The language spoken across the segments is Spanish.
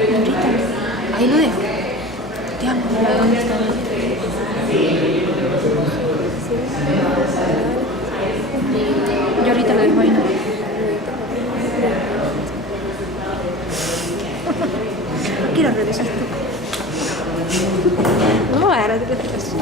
Ahí lo dejo. Te amo. ¿Dónde está? Yo ahorita lo dejo ahí, ¿no? Quiero regresar tú. No, ahora te regresas.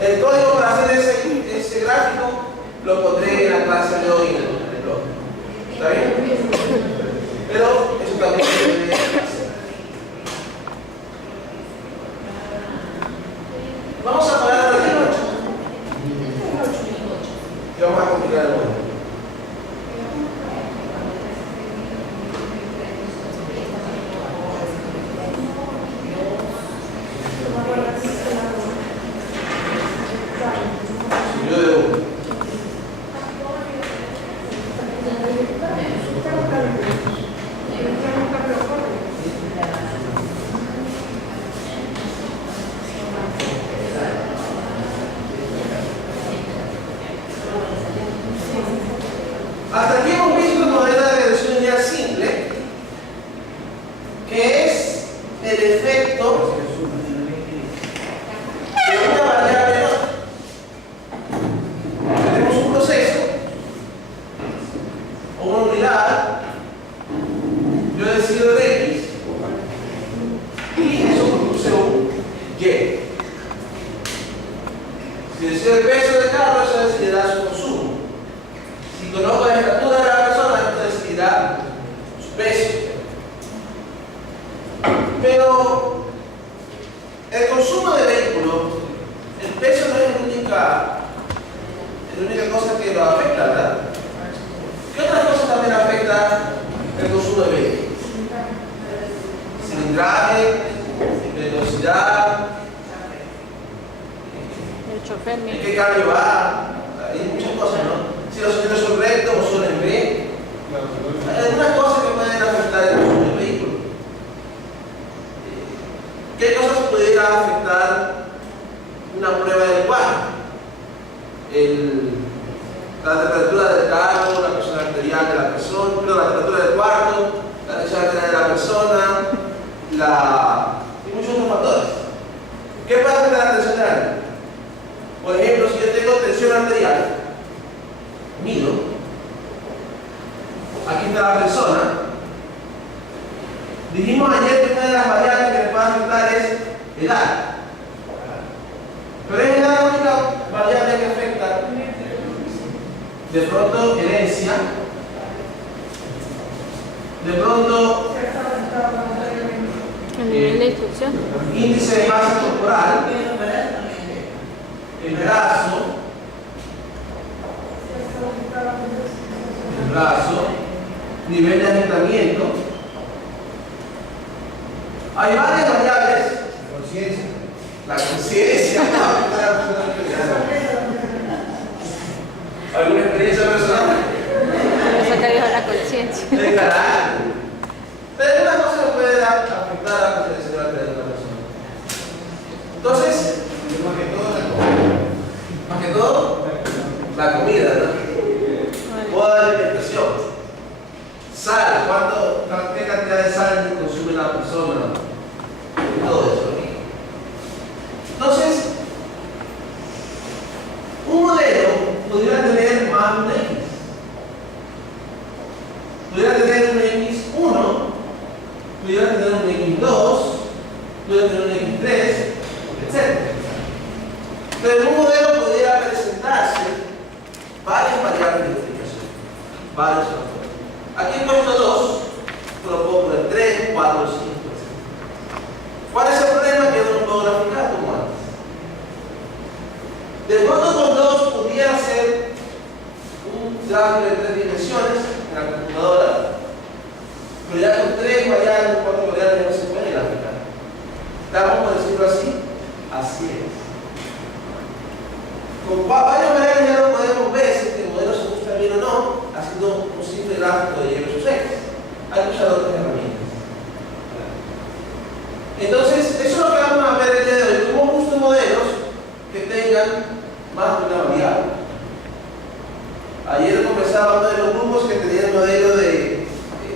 El código para hacer ese gráfico lo pondré en la clase de hoy en el blog. ¿Está bien? Pero eso también se debe hacer. Vamos a parar el 8. Y vamos a complicar el 1. Hasta aquí hemos visto el modelo de reducción lineal simple, que es el efecto de una variable nota. Tenemos un proceso o una unidad, yo decido el X y eso produce un Y. Si decido el peso del carro, eso decidirá su consumo. Si conozco la estatura de la persona, entonces decidirá su peso. Pero el consumo de vehículo, el peso no es el único cilindraje, velocidad, El chofer, en mira. qué cambio va, hay muchas cosas, ¿no? Si los sonidos son rectos o son en B. Hay algunas cosas que pueden afectar el uso del vehículo. ¿Qué cosas pudiera afectar una prueba de lenguaje? La temperatura del carro, la presión arterial de la persona, la temperatura del cuarto, la presión arterial de la persona, y muchos otros factores. ¿Qué puede afectar la tensión arterial? Por ejemplo, si yo tengo tensión arterial, mido, aquí está la persona. Dijimos ayer que una de las variables que le puede afectar es edad. Pero es la única variable que afecta. De pronto, herencia. De pronto, El nivel de instrucción. índice de masa corporal, el brazo, nivel de agitamiento. Hay varias variables. La conciencia. ¿Alguna experiencia personal? Eso que dijo la conciencia. El carácter. Pero una cosa puede afectar a la conciencia de una persona. Entonces, más que todo, la comida, ¿no? O la alimentación. Sal, ¿qué cantidad de sal consume la persona? Todo eso. Entonces, un modelo pudiera tener más de un X. Pudiera tener un X1, pudiera tener un X2, pudiera tener un X3, etc. Pero en un modelo pudiera presentarse varias variables de explicación, varios factores. Aquí he puesto 2, pero puedo poner 3, 4, 5, etc. ¿Cuál es el problema? Que no lo puedo graficar como antes. De pronto con 2 pudiera ser un gráfico de 3 dimensiones en la computadora, pero ya con 3 variables, 4 variables no se puede graficar. Estamos, por decirlo así, así es. Con varias variables ya no podemos ver si este modelo se ajusta bien o no, haciendo un simple gráfico de Y versus X. Hay que usar otras herramientas. Entonces, eso es lo que vamos a ver el día de hoy. ¿Cómo busco modelos que tengan más de una variable? Ayer conversábamos de los grupos que tenían el modelo de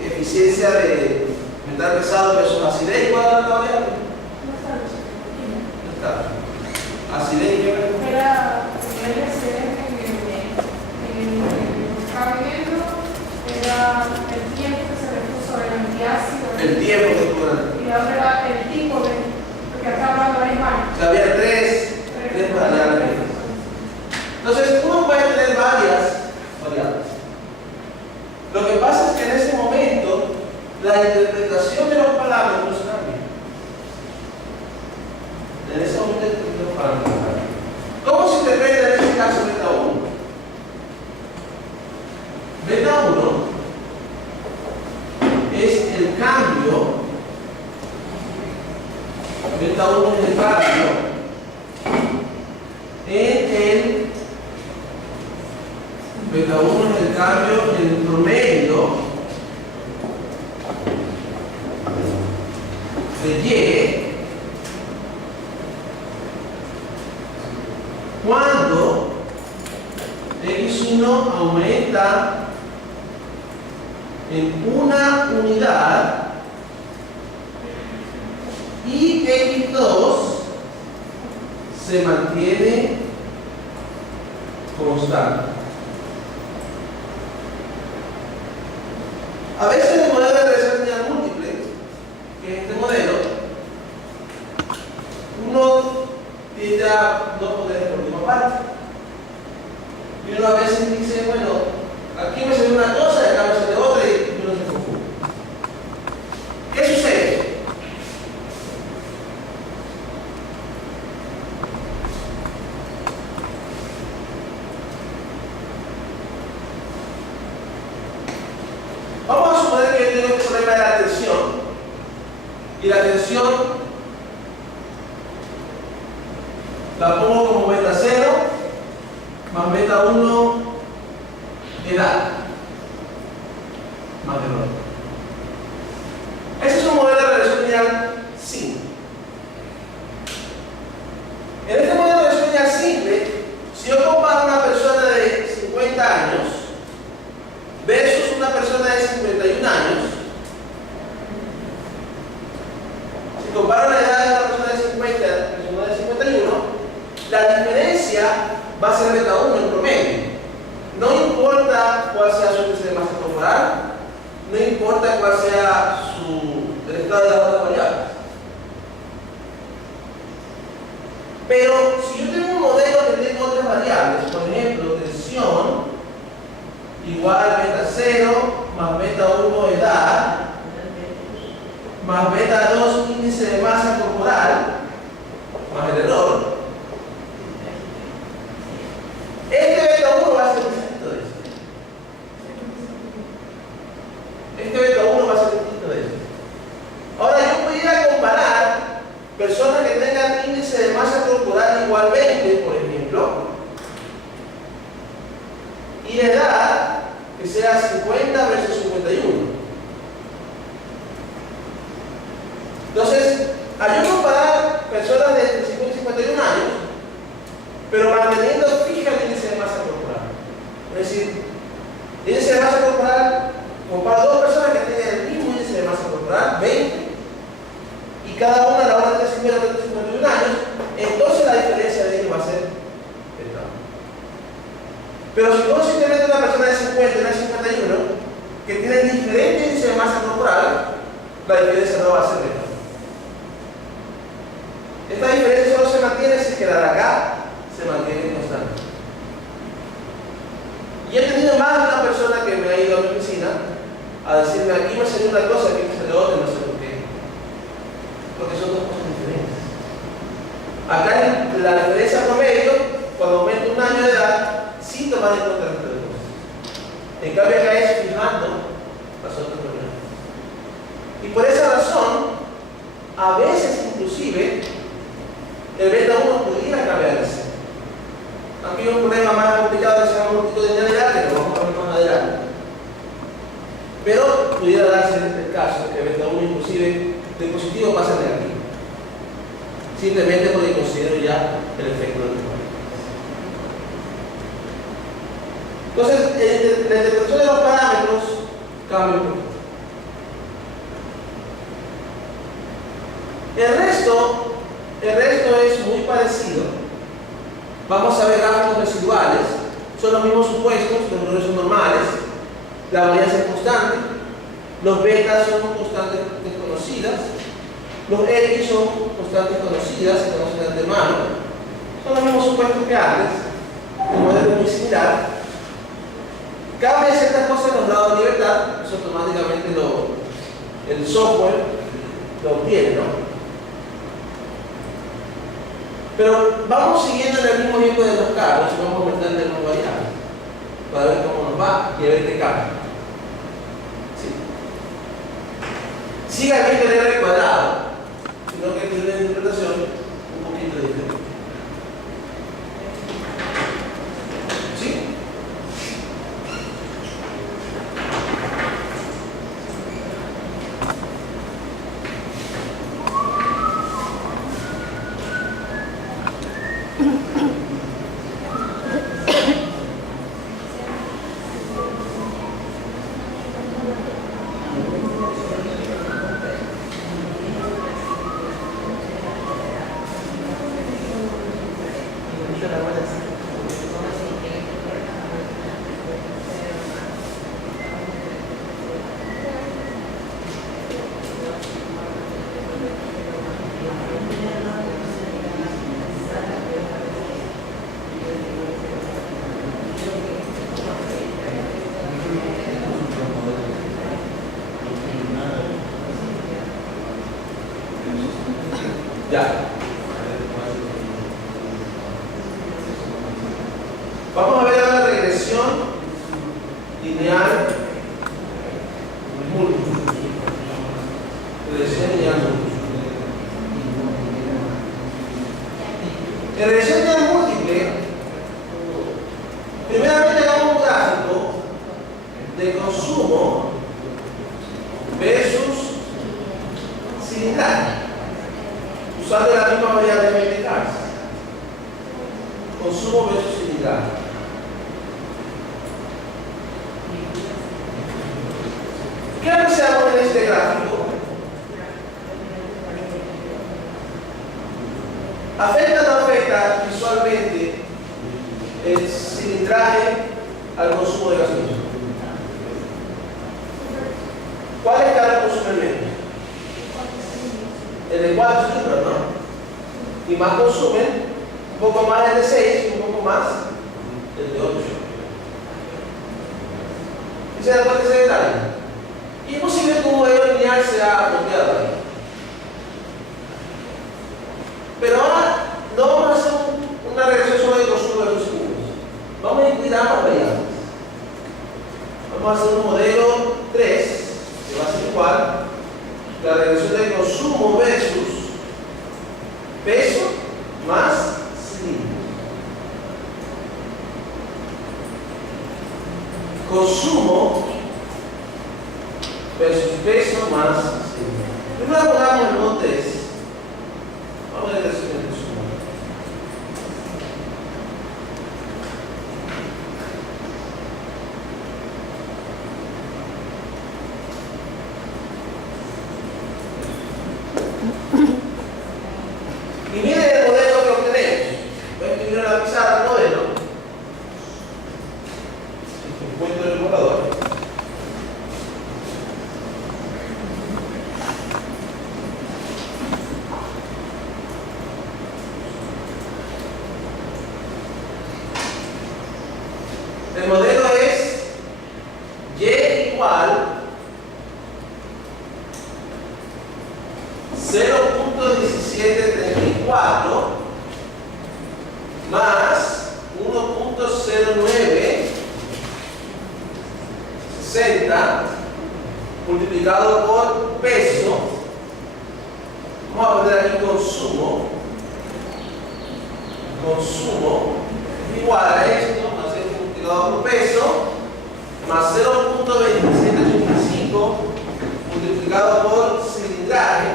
eficiencia de metal pesado versus acidez. ¿Cuál era la variable? No está. Acidez y qué Era el cambio, era el tiempo que se le puso sobre el antiácido. el tiempo que tuvo. Y ahora era el tipo de, porque acá hablando de animales. O sea, había tres variables. Entonces, uno puede tener varias variables. Lo que pasa es que en ese momento la interpretación de los parámetros cambia. En ese momento la interpretación de los parámetros cambia. ¿Cómo se interpreta en este caso beta 1? Beta 1 es el cambio. Beta 1 es el cambio beta 1 es el cambio en el promedio de Y cuando X1 aumenta en una unidad y X2 se mantiene constante. A veces el modelo de regresión lineal múltiple, que es este modelo, uno tiende a no poner por última parte. Y uno a veces dice, bueno, aquí me sale una cosa y acá me sale otra y uno se confunde. ¿Qué sucede? Vamos a suponer que yo tengo un problema de la tensión y Y la tensión la pongo como beta 0 más beta 1 edad más error. Ese es un modelo de regresión lineal simple. En este modelo de regresión lineal simple, si yo comparo a una persona de 50 años versus una persona de 51 años, si comparo la edad de una persona de 50 y una persona de 51, la diferencia va a ser beta 1 en promedio. No importa cuál sea su índice de masa corporal, no importa cuál sea el estado de las otras variables. Pero si yo tengo un modelo que tengo otras variables, por ejemplo, tensión igual beta 0 más beta 1 edad más beta 2 índice de masa corporal más el error, este beta 1 va a ser distinto de este. Este beta 1 va a ser distinto de este. Ahora yo pudiera comparar personas que tengan índice de masa corporal igual 20, por ejemplo, y la edad que sea 50 versus 51. Entonces, al yo comparar personas de entre 50 y 51 años, pero manteniendo fija el índice de masa corporal, es decir, el índice de masa corporal, comparo dos personas que tengan el mismo índice de masa corporal, 20, y cada una a la hora de 50 y 51 años, entonces la diferencia de ellos va a ser beta 1. Pero si vos simplemente una persona de 50 y una de 51 que tienen diferente índice de masa corporal, la diferencia no va a ser beta 1. Esta diferencia solo se mantiene si es que la de acá se mantiene constante. Y he tenido más de una persona que me ha ido a mi oficina a decirme: aquí me salió una cosa, aquí me salió otra, no sé por qué. Porque son dos cosas diferentes. Acá la diferencia promedio, cuando aumenta un año de edad, sin tomar en cuenta las dos cosas. En cambio acá es fijando las otras variables. Y por esa razón, a veces inclusive, el beta 1 pudiera cambiarse. Aquí hay un problema más complicado que se llama un tipo de linealidad, que lo vamos a ver más adelante. Pero pudiera darse en este caso que el beta 1 inclusive de positivo pasa a negativo. Simplemente porque considero ya el efecto del tiempo. Entonces, la interpretación de los parámetros cambia un poquito. El resto es muy parecido. Vamos a ver gráficos residuales. Son los mismos supuestos, los valores son normales, la varianza es constante, los betas son constantes desconocidas, los X son constantes conocidas, se conocen de antemano. Son los mismos supuestos que antes, el modelo es muy similar. Cambia ciertas cosas en los grados de libertad, eso automáticamente el software lo obtiene, ¿no? Pero vamos siguiendo en el mismo ejemplo de los carros y vamos aumentando el número de variables para ver cómo nos va y a ver qué cambia. Sí. Siga aquí el R cuadrado, sino que tiene una interpretación un poquito diferente. ¿Sí? Ya. Vamos a ver ahora la regresión lineal múltiple. Regresión lineal múltiple. En regresión lineal múltiple, primeramente hagamos un gráfico de consumo versus cilindraje, usando la misma variable de Cars. Consumo versus cilindraje. ¿Qué apreciamos en este gráfico? ¿Afecta o no afecta visualmente el cilindraje al consumo de gasolina? ¿Cuál es cada consumo menos? El de 4 cilindros, ¿no? Y más consumen, un poco más el de 6 y un poco más el de 8. ¿Y se da cuenta de ese detalle? Y es posible que un modelo lineal sea apropiado ahí. Pero ahora no vamos a hacer una regresión solo de consumo de los segundos. Vamos a incluir ambas variables. Vamos a hacer un modelo 3 que va a ser igual la regresión de consumo versus peso más cilindro. Consumo versus peso más cilindro. Primero pongamos el modo 3. Vamos a ver el consumo. Y miren el modelo que obtenemos. Voy a escribir en la pizarra el modelo. Encuentro el borrador. El modelo es Y igual 0.1734 más 1.0960 multiplicado por peso. Vamos a poner aquí consumo. Consumo igual a esto, más esto multiplicado por peso, más 0.2785 multiplicado por cilindraje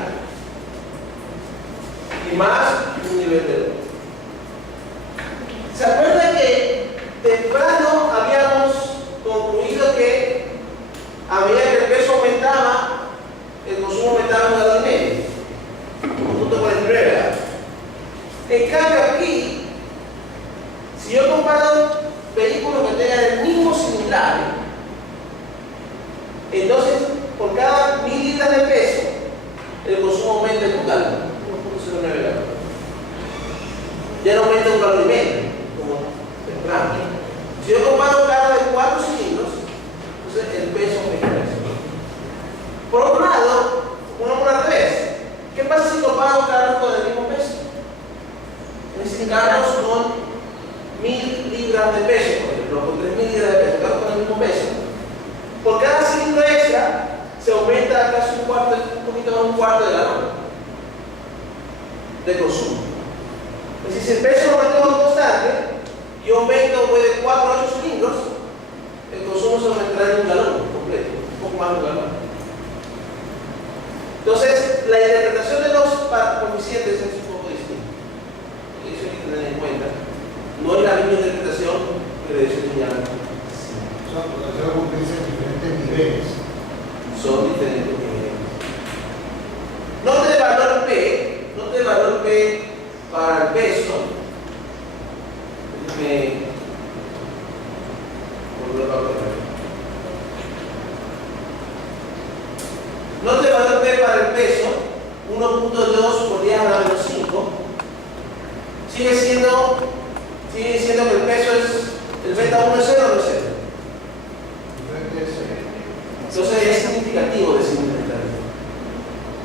y más un nivel de luz. ¿Se acuerdan que temprano habíamos concluido que a medida que el peso aumentaba, el consumo aumentaba en 1,5 grados? Punto 49, ¿verdad? En cambio aquí, si yo comparo vehículos que tengan el mismo cilindraje, entonces por cada 1000 libras de peso, el consumo aumenta en un galón, 1.09 galón. Ya no aumenta un galón y medio, como temprano. Si yo comparo carros de 4 cilindros, entonces el peso aumenta. Por otro lado, ponemos al revés. ¿Qué pasa si comparo carros con el mismo peso? Es decir, carros con 1000 libras de peso, por ejemplo, con 3000 libras de peso, carros con el mismo peso. Por cada cilindro extra se aumenta casi un poquito más de un cuarto de galón de consumo. Es decir, si el peso aumenta constante y yo aumento de 4 a 8 cilindros, el consumo se aumentará en un galón completo, un poco más de un galón. Entonces, la interpretación de los coeficientes es un poco distinta. Eso hay que tener en cuenta. No es la misma interpretación que de hecho lineal. Son diferentes niveles. Son diferentes niveles. Note el valor P. Note el valor P para el peso. Déjeme volver a ver. Note el valor P para el peso, 1.2 por 10 a la menos 5. Sigue diciendo que el peso es, el beta 1 es 0 o no es 0. Entonces es significativo decir significativo.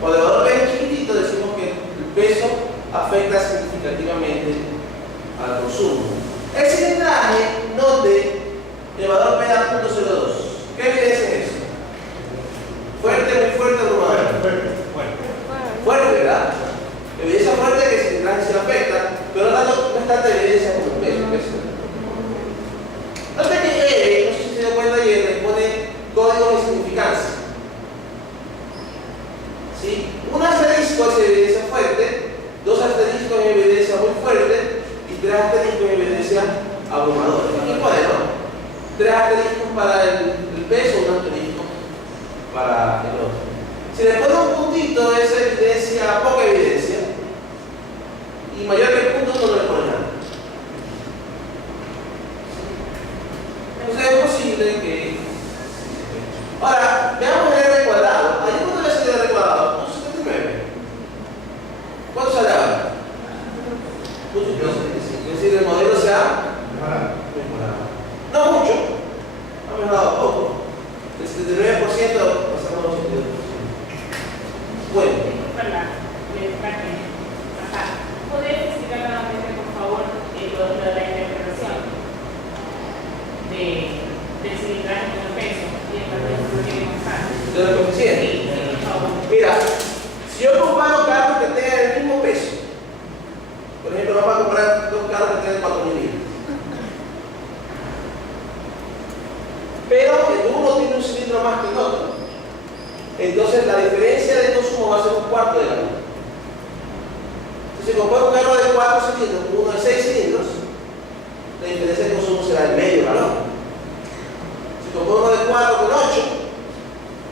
Cuando el valor P es chiquitito, decimos que el peso afecta significativamente al consumo. El cilindraje, note el valor P da 0.02. ¿Qué evidencia es eso? Fuerte, muy fuerte, abrumador. Fuerte, ¿verdad? Evidencia fuerte que el cilindraje se afecta, pero 4 cilindros con uno de 6 cilindros, la diferencia de consumo será el medio galón. Si compro uno de 4 con 8,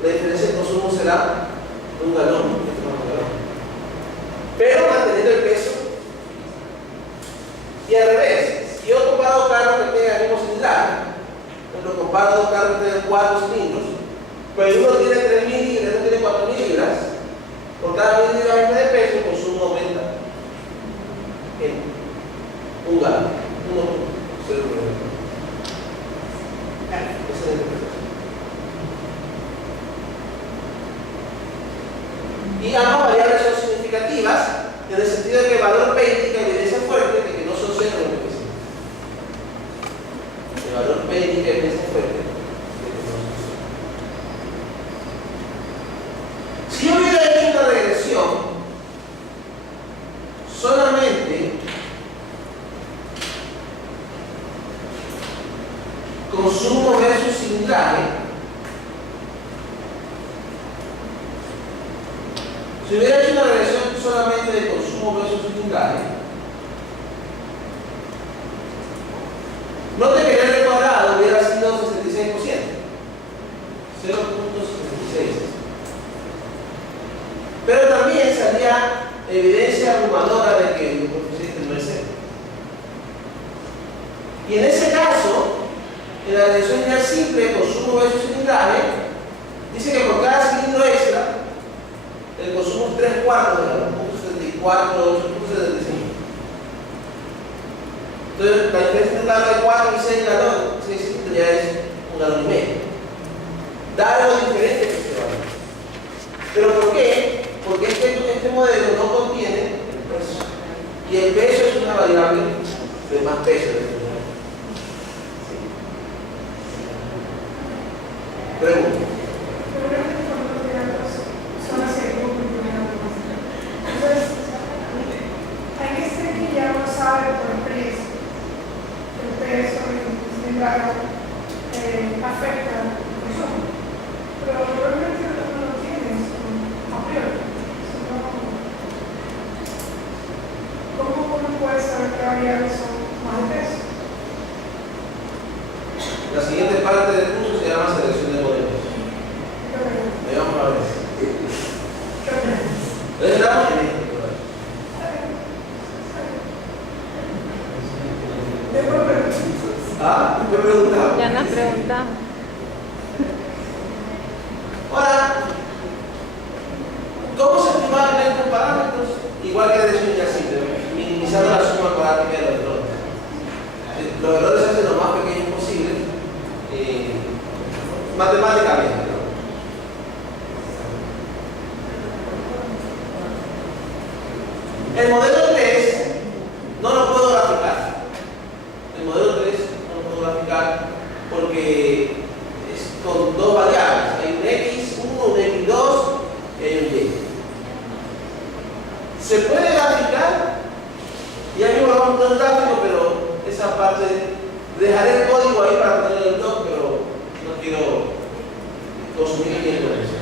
la diferencia de consumo será un galón. Pero manteniendo el peso. Y al revés, si yo comparo dos carros que tengan el mismo cilindraje, cuando comparo dos carros que tengan 4 cilindros, pues uno tiene 3.000 libras, otro tiene 4.000 libras, por cada 1.000 libras de peso el consumo aumenta en un galón, 1.09. Esa es la interpretación. Y ambas variables son significativas en el sentido de que el valor P indica evidencia fuerte de que no son ceros lo que dicen. El valor P indica evidencia fuerte de que no son ceros. Si yo hubiera hecho una regresión solamente consumo versus cilindraje, si hubiera hecho una regresión solamente de consumo versus cilindraje, note que el R cuadrado hubiera sido 66%, 0.66. Pero también salía evidencia abrumadora de que el coeficiente no es 0. Y en ese caso, en la regresión lineal simple, consumo versus cilindraje, dice que por cada cilindro extra, el consumo es 3/4 de la 0.74, 8.75. Entonces, la diferencia entre de 4 y 6 galones, 6 cilindros ya es un galón y medio. Da algo diferente que este valor. ¿Pero por qué? Porque este modelo no contiene el peso. Y el peso es una variable de más peso. Pregunta. Afecta el consumo, pero realmente no lo tienes a priori. ¿Cómo uno puede saber qué variables son más de peso? La siguiente parte del curso se llama selección de modelos. Veamos a ver. Entonces estamos en esto. ¿Ah? ¿Qué preguntaba? Ya nos preguntamos. Ahora, ¿cómo se estimaban estos parámetros? Igual que la regresión lineal simple, minimizando la suma cuadrática de los errores. Los errores se hacen lo más pequeños posible, matemáticamente, ¿no? El modelo 3 no lo puedo graficar. El modelo 3 no lo puedo graficar porque es con dos variables. Hay un X1, un X2 y hay un Y. Se puede graficar y a mí me vamos a poner un gráfico, pero esa parte dejaré el código ahí para ponerlo en el blog, pero no quiero consumir tiempo en eso.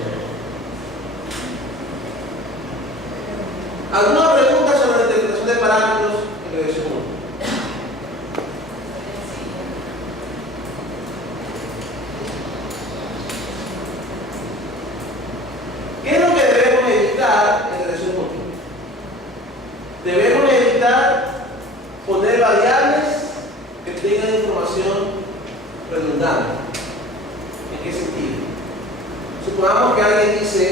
¿Alguna pregunta sobre la interpretación de parámetros en regresión 1? ¿Qué es lo que debemos evitar en regresión continua? Debemos evitar poner variables que tengan información redundante. ¿En qué sentido? Supongamos que alguien dice: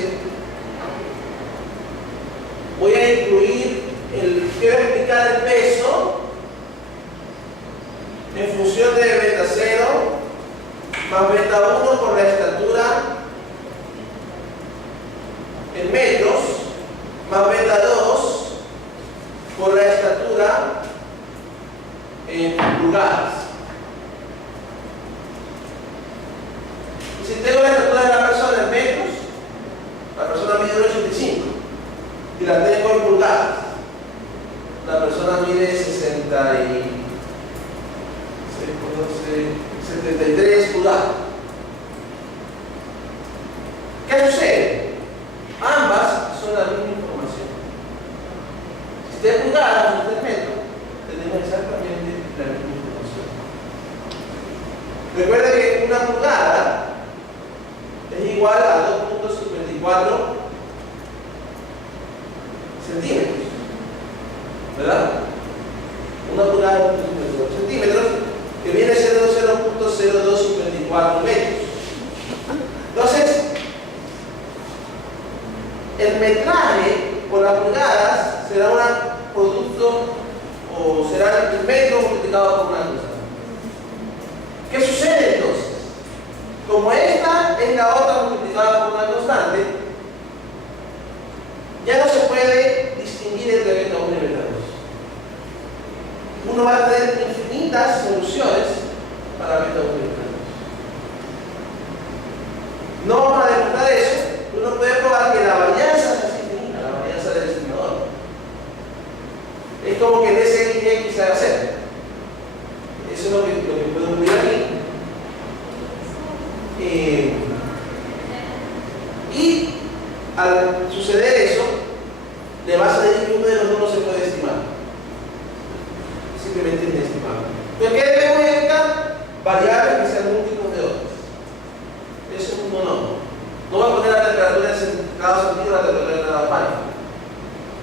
voy a incluir quiero explicar el peso en función de beta 0 más beta 1 por la estatura en metros más beta 2 por la estatura en pulgadas. Y si tengo la estatura de la persona en metros, la persona mide 1,85 y la tengo en pulgadas, la persona mide 73 pulgadas. ¿Qué sucede? Ambas son la misma información. Si usted es pulgadas, usted es metros, la misma información. Recuerda que una pulgada es igual a 2.54 centímetros, ¿verdad? Una pulgada es 2.54 centímetros, que viene siendo 0.0254 metros. Entonces, el metraje por las pulgadas será un producto o será el metro multiplicado por una constante. ¿Qué sucede entonces? Como esta es la otra multiplicada por una constante, ya no se puede distinguir entre beta 1 y beta 2. Uno va a tener infinitas soluciones para beta 1 y beta 2. No vamos a demostrar eso. Uno puede probar que la varianza es así finita, la varianza del estimador. Es como que ds x se haga cero. Eso es lo que puedo incluir aquí. Y al suceder eso, le vas a decir que uno de los dos no se puede estimar. Simplemente es inestimable. Entonces, ¿qué debemos identificar? Variables que sean múltiplos de otras. Eso es un monótono. No voy a poner la temperatura en cada sentido, la temperatura en cada página.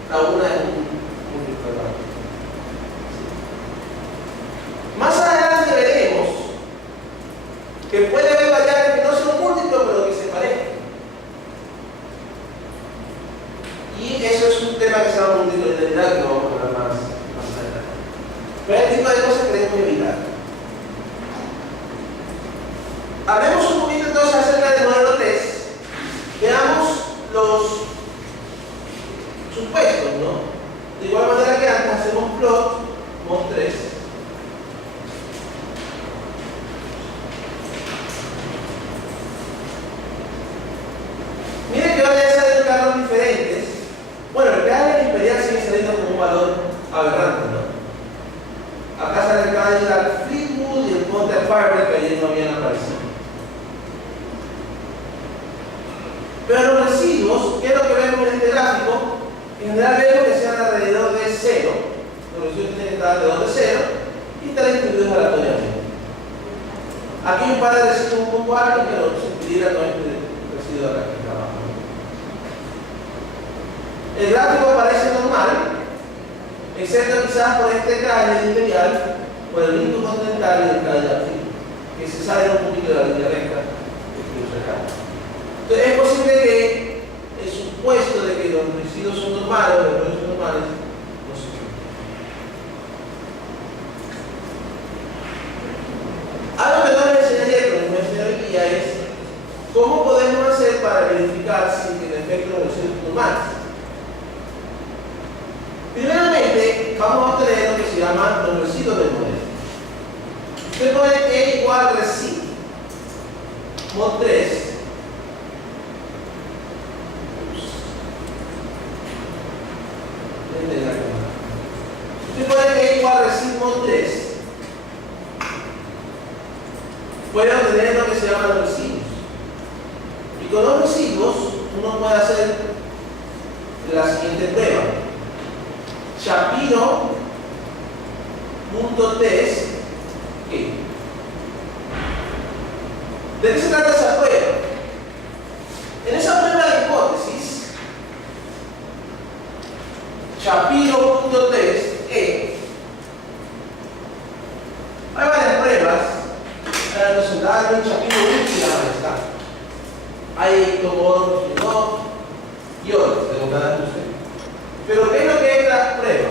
La una es un múltiplo de la otra. Más adelante veremos que puede haber variables que no son múltiplos, pero que se parecen. Y eso es un tema que se llama multicolorialidad, que lo vamos a hablar más adelante. Pero este tipo de cosas queremos evitar. Hablemos un poquito entonces acerca del modelo 3. Veamos los supuestos, ¿no? De igual manera que antes hacemos plot, mod 3. Miren que ahora ya salen carros diferentes. Bueno, el peaje del imperial sigue saliendo como un valor aberrante, ¿no? Acá sale el Cadillac Fleetwood y el Ponte Farmer que ayer no habían aparecido. Pero los residuos, ¿qué es lo que vemos en este gráfico? En general vemos que sean alrededor de 0. Los residuos tienen que estar alrededor de 0 y están distribuidos aleatoriamente. Aquí hay un par de residuos un poco altos, pero se impidiera con este residuo de acá que está abajo. El gráfico parece normal, excepto quizás por este calle imperial, por el Lincoln Continental y el calle Alfil, que se sale un poquito de la línea recta que cruza acá. Entonces, es posible que el supuesto de que los residuos son normales, los residuos son normales, no se cumple. Algo que no les enseñé ayer, pero que me enseñé hoy día es cómo podemos hacer para verificar si en efecto los residuos son normales. Primeramente, vamos a obtener lo que se llama los residuos del modelo. Usted pone E igual residuo, mod 3. Usted puede que igual residuo 3 puede obtener lo que se llaman los residuos. Y con los residuos uno puede hacer la siguiente prueba. Shapiro test. ¿Qué? ¿De qué se trata esa prueba? En esa prueba de hipótesis, Shapiro.test hay varias pruebas. Entonces, Darwin, Shapiro 1 y la está. Hay como y otros, de cada uno. Pero ¿qué es lo que es la prueba?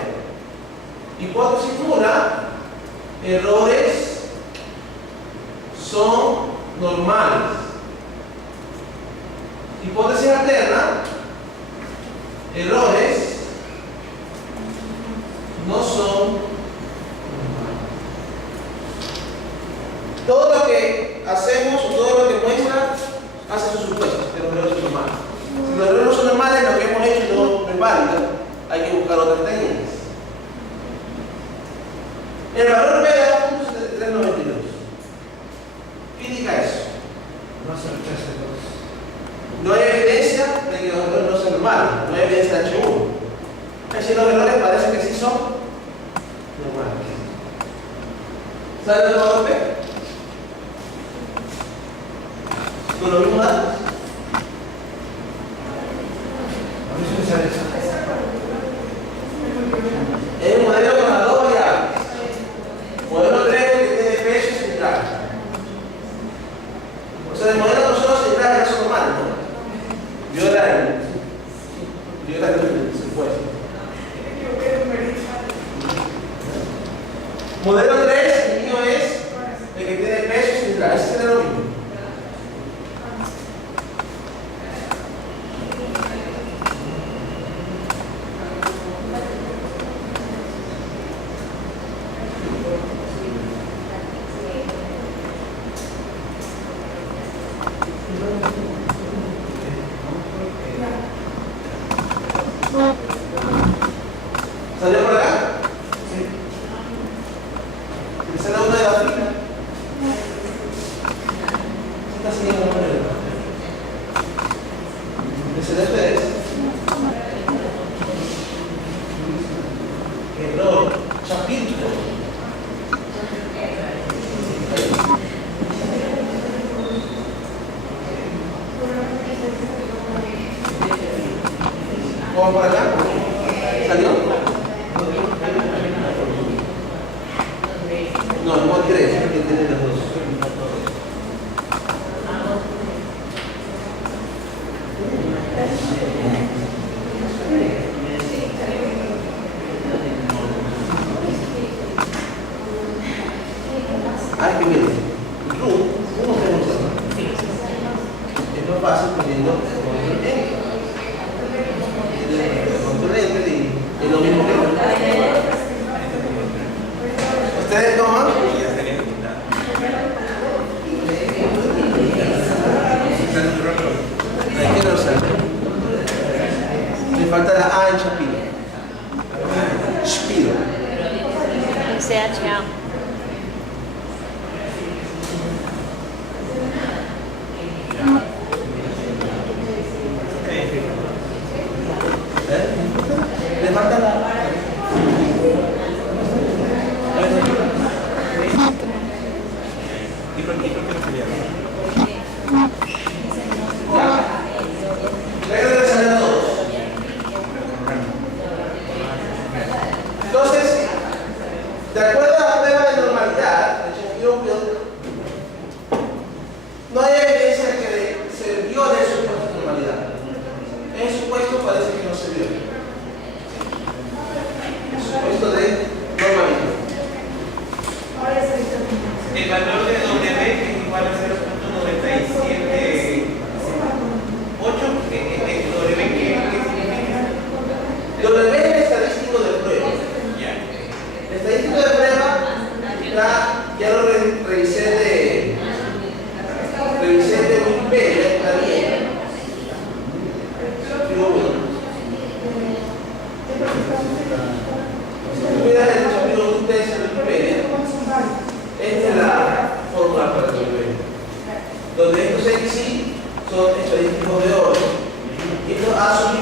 Hipótesis pura, errores son normales. Hipótesis alterna, errores no son normales. Todo lo que hacemos o todo lo que muestra hace sus supuestos, pero los errores son normales. Si los errores no son normales, lo que hemos hecho no es válido, hay que buscar otras técnicas. El valor B da 2.7392. ¿Qué indica eso? No se rechaza No hay evidencia de que los errores no sean normales, no hay evidencia de H1. Es decir, los errores parece que sí son normales. ¿Sale el elevado P? ¿Con los mismos datos? A mí se me sale eso. Es un modelo con las dos variables. Modelo 3 que tiene peso y central. O sea, el modelo no solo central es eso normal, ¿no? Viola el supuesto. Modelo 3, el mío es el que tiene peso y central. Ese será lo mismo. ¿Salió por acá? Sí. Esa es una de las filas. Está siguiendo el modelo. Ese es. Error. Chapito. ¿Cómo por acá? ¿Salió? No, no 3, porque tiene las dos. Ay, que mire, ¿cómo tenemos eso? Es más fácil poniendo control Enter y es lo mismo que ustedes toman. Hay que no sale. Le falta la A en Shapiro. Shapiro. CHA. Le falta la A. ¿Y por qué no sería? Reglas de salir a todos. Entonces, de acuerdo a la prueba de normalidad, de Shapiro-Wilk, no hay evidencia de que se viole el supuesto de normalidad. En supuesto parece que no se viola. El supuesto de normalidad. El valor de W es igual a 0.978. W ¿qué significa? W es el estadístico de prueba. Ya. El estadístico de prueba ya lo revisé de Wikipedia, está bien. Si tú miras el Shapiro de ustedes en Wikipedia, esta es la fórmula para el W. Donde estos XY son estadísticos de oro y estos A sub I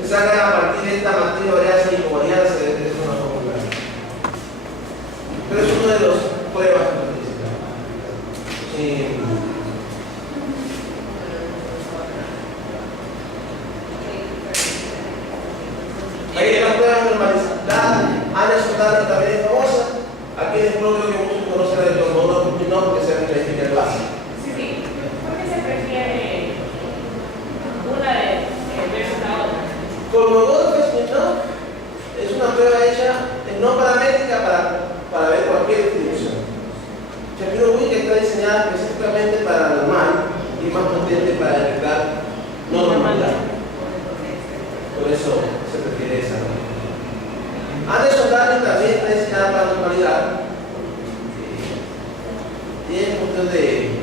se sacan a partir de esta matriz de varianza y covarianza de una fórmula. Pero es uno de los pruebas que utilizan. Ahí las pruebas normalizadas, Anderson Darling también es famosa. Aquí es un creo que muchos conocen el cosmólogo no porque sea estadística básica. Sí. ¿Por qué se prefiere una versus la otra? Kolmogorov-Smirnov es una prueba hecha en no paramétrica para ver cualquier distribución. Shapiro-Wilk está diseñada específicamente para la normal y más potente para detectar no normalidad. Por eso se prefiere esa. Anderson Darling también está diseñada para normalidad. Y es cuestión de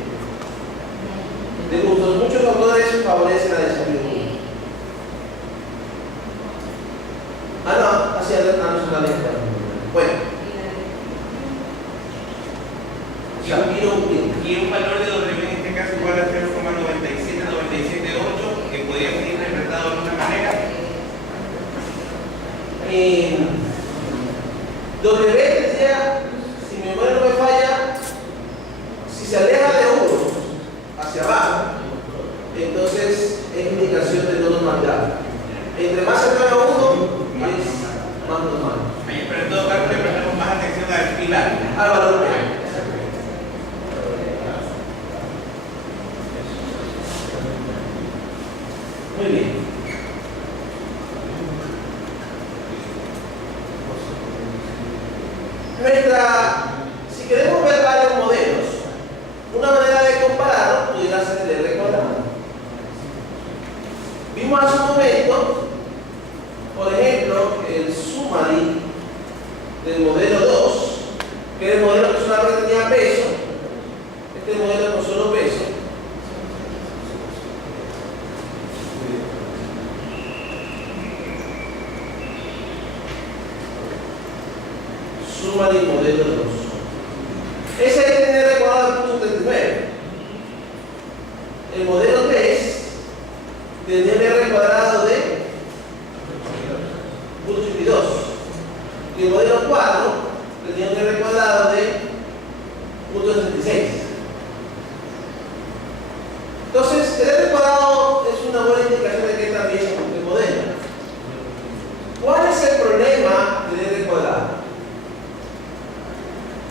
gustos. Muchos autores favorecen a Shapiro-Wilk. No, hacia Anderson Darling. Bueno. Shapiro-Wilk. Y un valor de W en este caso igual a 0.97978 que podría ser interpretado de alguna manera. W decía, si mi memoria no me falla, Pero en todo caso le prestamos más atención al final. al valor P. Muy bien. Si queremos ver varios modelos, una manera de compararlos pudiera ser el R cuadrado. Vimos hace un momento, por ejemplo, el summary del modelo 2, que era el modelo que solamente tenía peso, este modelo con solo peso. Summary modelo 2. Ese ahí tiene R cuadrado de punto 39. El modelo 3 tenía un R cuadrado de punto 82. Y el modelo 4 tenía un R cuadrado de punto 66. Entonces, el R cuadrado es una buena indicación de que está bien el modelo. ¿Cuál es el problema del R cuadrado?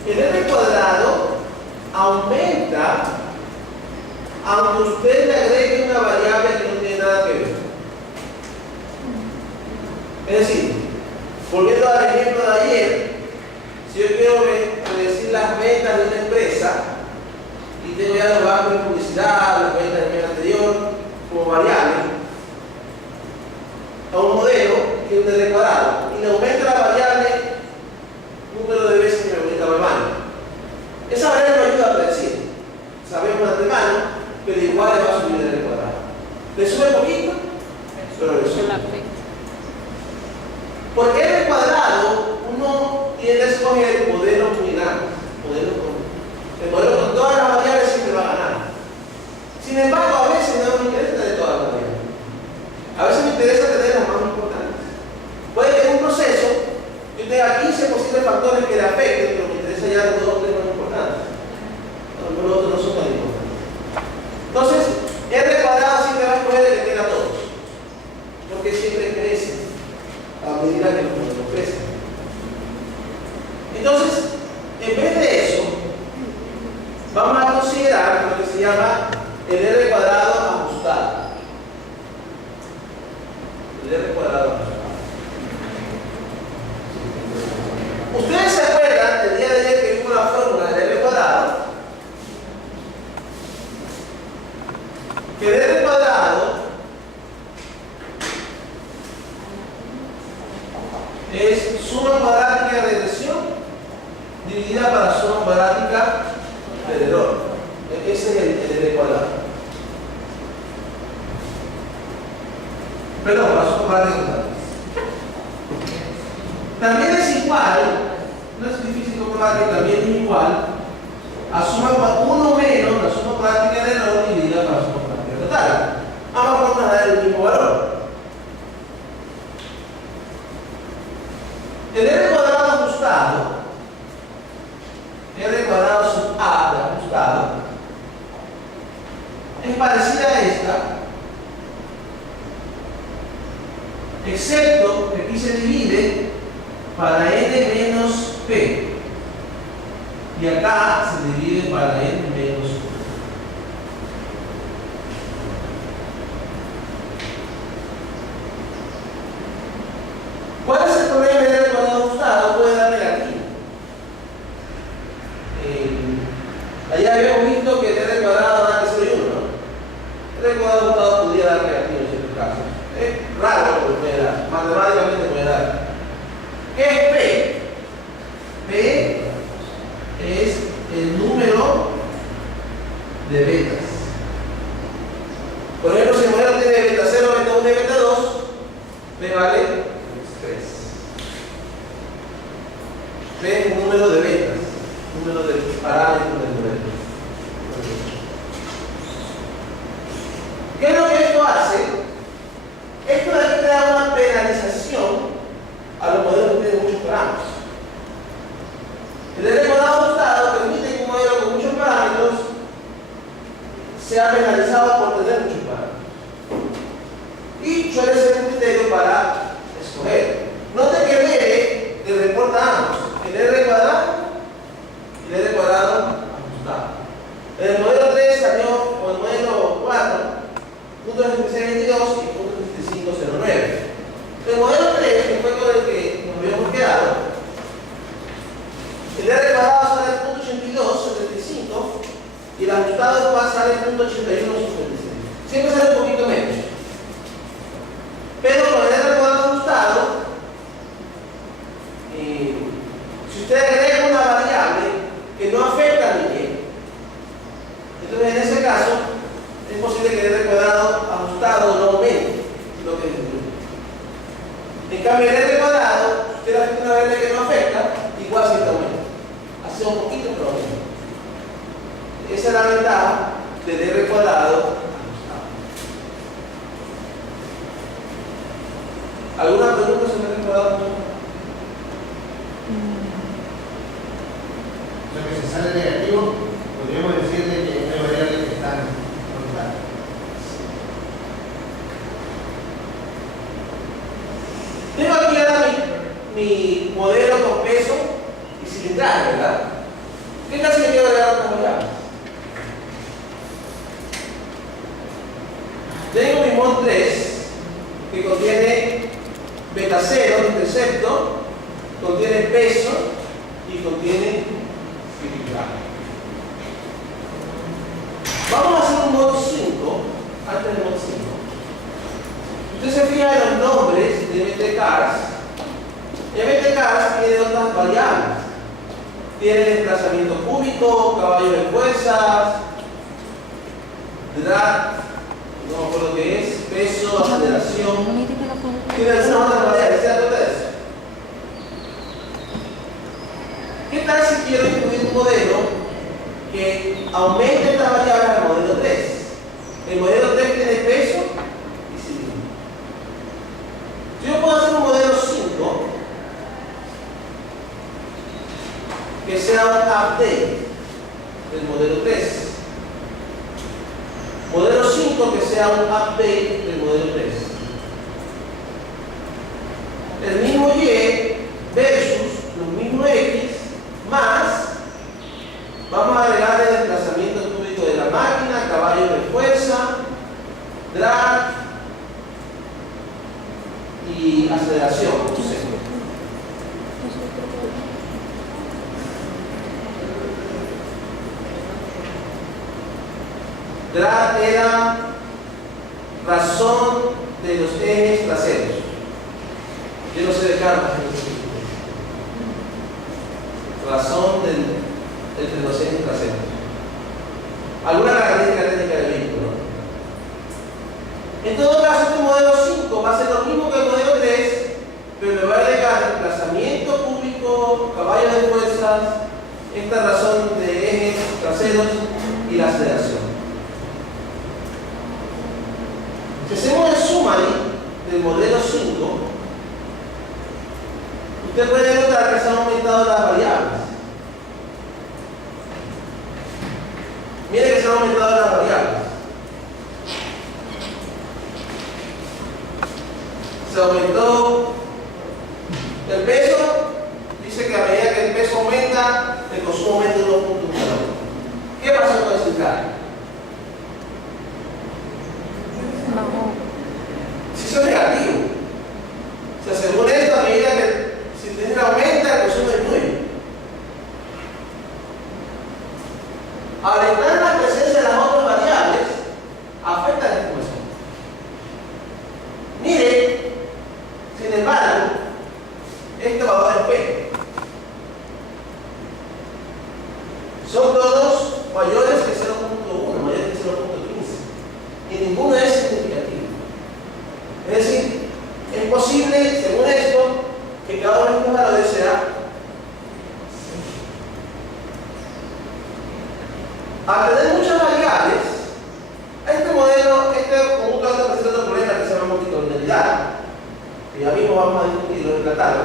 El R cuadrado aumenta aunque usted le agregue una variable que no tiene nada que ver. Es decir, volviendo al ejemplo de ayer, si yo quiero predecir las ventas de una empresa y tengo ya los bancos de publicidad, las ventas del mes anterior como variable, a un modelo que es un R cuadrado y le aumenta la variable número de veces que me aumenta la mano. Esa variable nos ayuda a predecir. Sabemos de antemano, pero igual le va a subir el R cuadrado. ¿Le sube poquito? Pero le sube. Porque R cuadrado, uno tiende a escoger modelos muy grandes. El modelo con todas las variables siempre va a ganar. Sin embargo, a veces no me interesa tener todas las variables. A veces me interesa tener las más importantes. Puede que en un proceso yo tenga 15 posibles factores que le afecten, pero me interesa ya los 2 o 3 más importantes. Los otros no son tan importantes. Entonces, R cuadrado siempre va a escoger el que tenga todos. Porque siempre crece a medida que los modelos crecen. Entonces, en vez de eso, vamos a considerar lo que se llama el R cuadrado ajustado. El R cuadrado ajustado. ¿Ustedes se acuerdan el día de ayer que vimos la fórmula del R cuadrado? Que el R cuadrado es suma cuadrática de regresión dividida para suma cuadrática del error. Ese es el R cuadrado. Perdón, la suma cuadrática. También es igual, no es difícil comprobar que también es igual a suma 1 menos la suma cuadrática del error dividida para la suma cuadrática total. Ambas formas dan el mismo valor. El R cuadrado ajustado, R cuadrado sub A de ajustado, es parecida a esta, excepto que aquí se divide para n menos p y acá se divide para n menos p. ¿Cuál es el problema del R cuadrado ajustado? Puede dar negativo. Allá habíamos visto que el R cuadrado da que soy 1, ¿no? El R cuadrado ajustado podría dar negativo en ciertos casos. Es raro, pero puede dar. Matemáticamente puede dar. ¿Qué es P? P es el número de betas. Por ejemplo, si el modelo tiene beta 0, beta 1 y beta 2, P vale 3. P es el número de betas, número de parámetros del modelo. ¿Qué es lo que esto hace? Esto de aquí crea una penalización a los modelos que tienen muchos parámetros. El R cuadrado ajustado permite que un modelo con muchos parámetros sea penalizado por tener muchos parámetros. Y suele ser un criterio para escoger. Note que B del reporte si usted agrega una variable que no afecta a mi Y, entonces en ese caso es posible que el R cuadrado ajustado no aumente lo que es el número. En cambio, el R cuadrado, si usted afecta una variable que no afecta, igual si está aumenta. Así un poquito, pero aumenta. Esa es la ventaja del R cuadrado ajustado. ¿Alguna pregunta sobre el R cuadrado ajustado? O sea que si sale negativo, podríamos decirle que hay variables que están contadas. Tengo aquí ahora mi modelo con peso y cilindraje, ¿verdad? ¿Qué tal si me quiero agregar otras variables? Tengo mi mod 3 que contiene beta 0, intercepto, contiene peso y contiene cilindraje. Vamos a hacer un mod 5 antes del mod 5. Usted se fija en los nombres de MTCars. MTCars tiene otras variables. Tiene desplazamiento cúbico, caballo de fuerzas, drag, no me acuerdo qué es, peso, aceleración. Tiene algunas otras variables, ¿se dan cuenta de eso? ¿Qué tal si quiero incluir un modelo que aumente estas variables al modelo 3? El modelo 3 tiene peso y cilindro. Yo puedo hacer un modelo 5 que sea un update del modelo 3. Modelo 5 que sea un update del modelo 3. El mismo Y versus los mismos X más, vamos a agregar el desplazamiento cúbico de la máquina, caballos de fuerza, drag y aceleración. Drag era razón de los ejes traseros. Yo no sé de carros. Razón entre los ejes traseros. Alguna característica técnica del vehículo. En todo caso, este modelo 5 va a ser lo mismo que el modelo 3, pero le va a agregar desplazamiento cúbico, caballos de fuerzas, esta razón de ejes traseros y la aceleración. Si hacemos el summary del modelo 5, usted puede notar que se han aumentado las variables. Mire que se han aumentado las variables. Se aumentó el peso, dice que a medida que el peso aumenta, el consumo aumenta 1.1. ¿Qué pasó con el cilindraje? Si eso es negativo. O sea, según esto, a medida que el cilindraje aumenta, el consumo disminuye. Al estar en la presencia de las otras variables, afecta la información. Mire, sin embargo, este valor es P. Son todos mayores que 0.1, mayores que 0.15. Y ninguno es significativo. Es decir, es posible, según esto, que cada uno de estos valores sea. Al tener muchas variables, este modelo, este conjunto alto presenta otro problema que se llama multicolonialidad, que ya mismo vamos a discutirlo y tratarlo,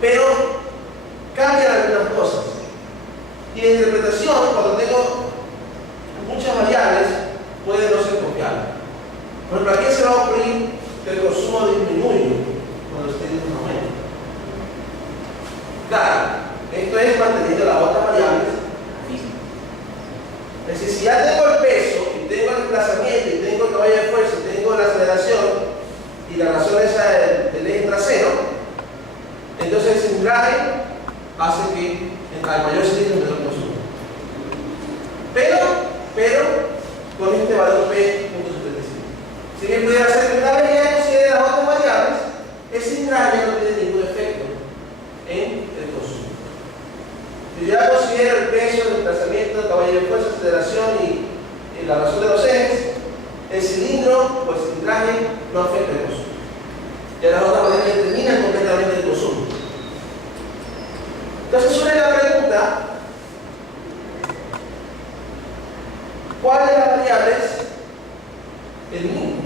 pero cambian algunas cosas. Y en interpretación, cuando tengo muchas variables, puede no ser confiable. Por ejemplo, aquí se va a ocurrir que el consumo disminuye cuando esté en un aumento. Claro, esto es manteniendo las otras variables. Es decir, si ya tengo el peso, y tengo el desplazamiento, y tengo el caballo de fuerza, y tengo la aceleración, y la razón esa del eje trasero, entonces el cilindraje hace que al mayor cilindro menor consumo. Pero, con este valor P.75. Si bien pudiera ser que una vez ya considere las otras variables, el cilindraje no tiene ningún efecto de fuerza, aceleración y la razón de los ejes, el cilindro, pues el cilindraje no afecta el consumo. Ya las otras maneras determinan completamente el consumo. Entonces surge la pregunta, ¿cuáles de las variables elimino?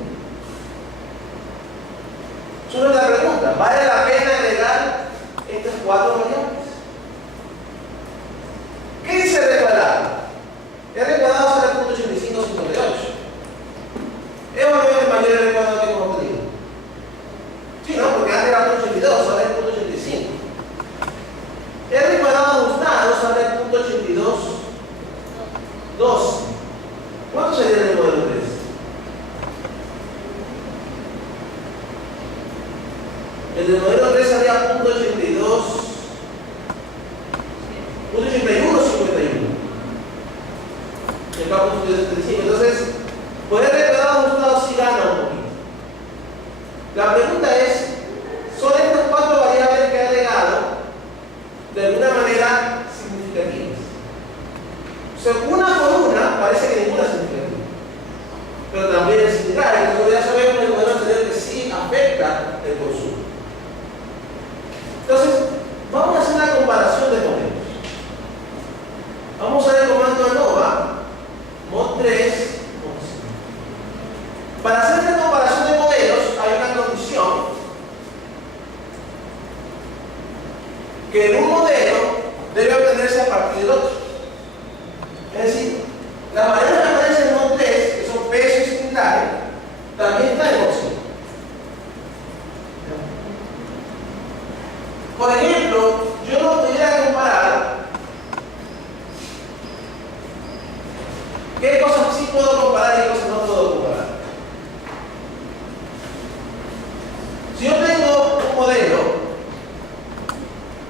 Surge la pregunta, ¿vale la pena agregar estas 4 variables? ¿Qué dice el recuadrado? El recuadrado será el punto 8558. ¿Es obviamente mayor el recuadrado que como te digo? Sí, ¿no? Porque antes era el punto 82, ahora es el punto 85. El recuadrado ajustado será el punto 82, 12. ¿Cuánto sería el modelo 3? El del modelo 3 sería punto 82, punto 81, 51. El acá punto 75. Entonces, poder recuadrado ajustado sí gana un poquito. La pregunta es, ¿son estas 4 variables que he agregado de alguna manera significativas? O sea, una por una parece que ninguna es significativa, pero también es significativa. Entonces ya sabemos que el modelo anterior que sí afecta el consumo. Entonces, vamos a hacer una comparación de modelos. Vamos a ver el comando ANOVA, mod 3, mod 5. Para hacer esta comparación de modelos hay una condición que en un modelo debe obtenerse a partir del otro. Es decir, las variables que aparecen en mod 3, que son peso y cilindraje, también están en mod 5. Por ejemplo, yo no pudiera comparar qué cosas sí puedo comparar y qué cosas no puedo comparar. Si yo tengo un modelo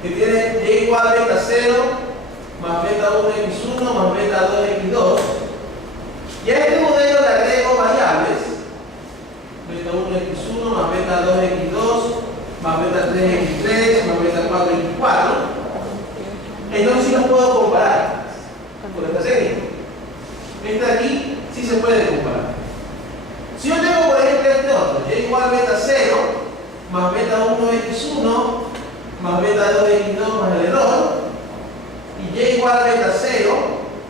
que tiene y igual a beta 0 más beta 1x1 más beta 2x2, y a este modelo le agrego variables beta 1x1 más beta 2x2 más beta 3x3 más beta 4x4, entonces sí los puedo comparar con esta serie. Esta de aquí sí se puede comparar. Si yo tengo por ejemplo este otro, y igual a beta 0 más beta 1x1 más beta 2x2 más el error, y y igual a beta 0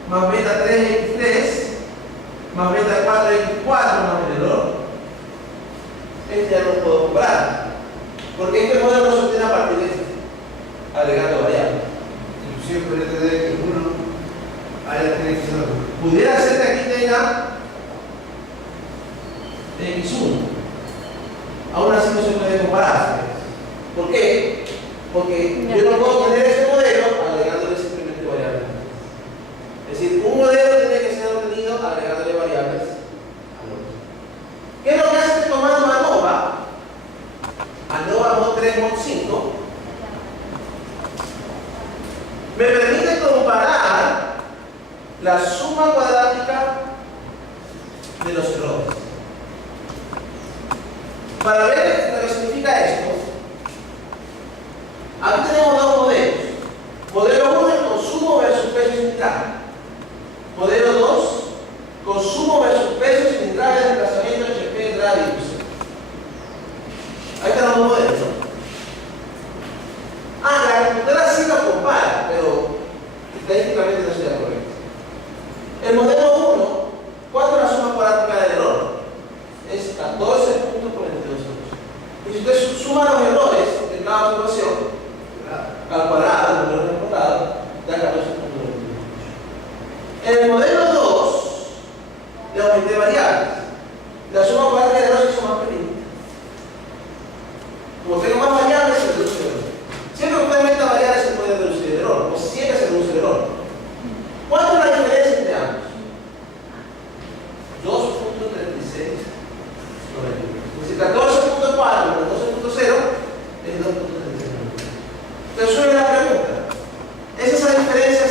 más beta 3x3 más beta 4x4 más el error, este ya no lo puedo comparar, porque este modelo no se obtiene a partir de este, agregando variables. Inclusive por este de que uno haya tenido que ser. Pudiera ser que aquí tenga x1, aún así no se puede comparar. ¿Por qué? Porque yo no puedo tener este modelo agregándole simplemente variables. Es decir, un modelo tiene que ser obtenido agregándole variables al otro. ¿Qué es lo que hace este comando ANOVA? ANOVA mod 3 mod 5 me permite comparar la suma cuadrática de los errores. Para ver lo que significa esto, aquí tenemos dos modelos. Modelo 1 es consumo versus peso y cilindraje. Modelo 2, consumo versus peso, cilindraje, desplazamiento, HP, radio. Ahí están los dos modelos, ¿no? La computadora sí lo compara, pero estadísticamente no sería correcto. El modelo 1, ¿cuánto es la suma cuadrática del error? Es 14.42. Y si usted suma los errores en cada observación, al cuadrado, el error al cuadrado, da 14.92. En el modelo 2, le aumenté variables. La suma cuadrática del error se hizo más pequeña. Como tengo más variables, se reduce el error. Siempre que usted aumenta variables, se puede reducir el error, o siempre se reduce el error. ¿Cuánto es la diferencia entre ambos? 2.36. Es decir, 14.4 menos 12.0 es 2.36. Entonces, surge la pregunta: ¿es esa diferencia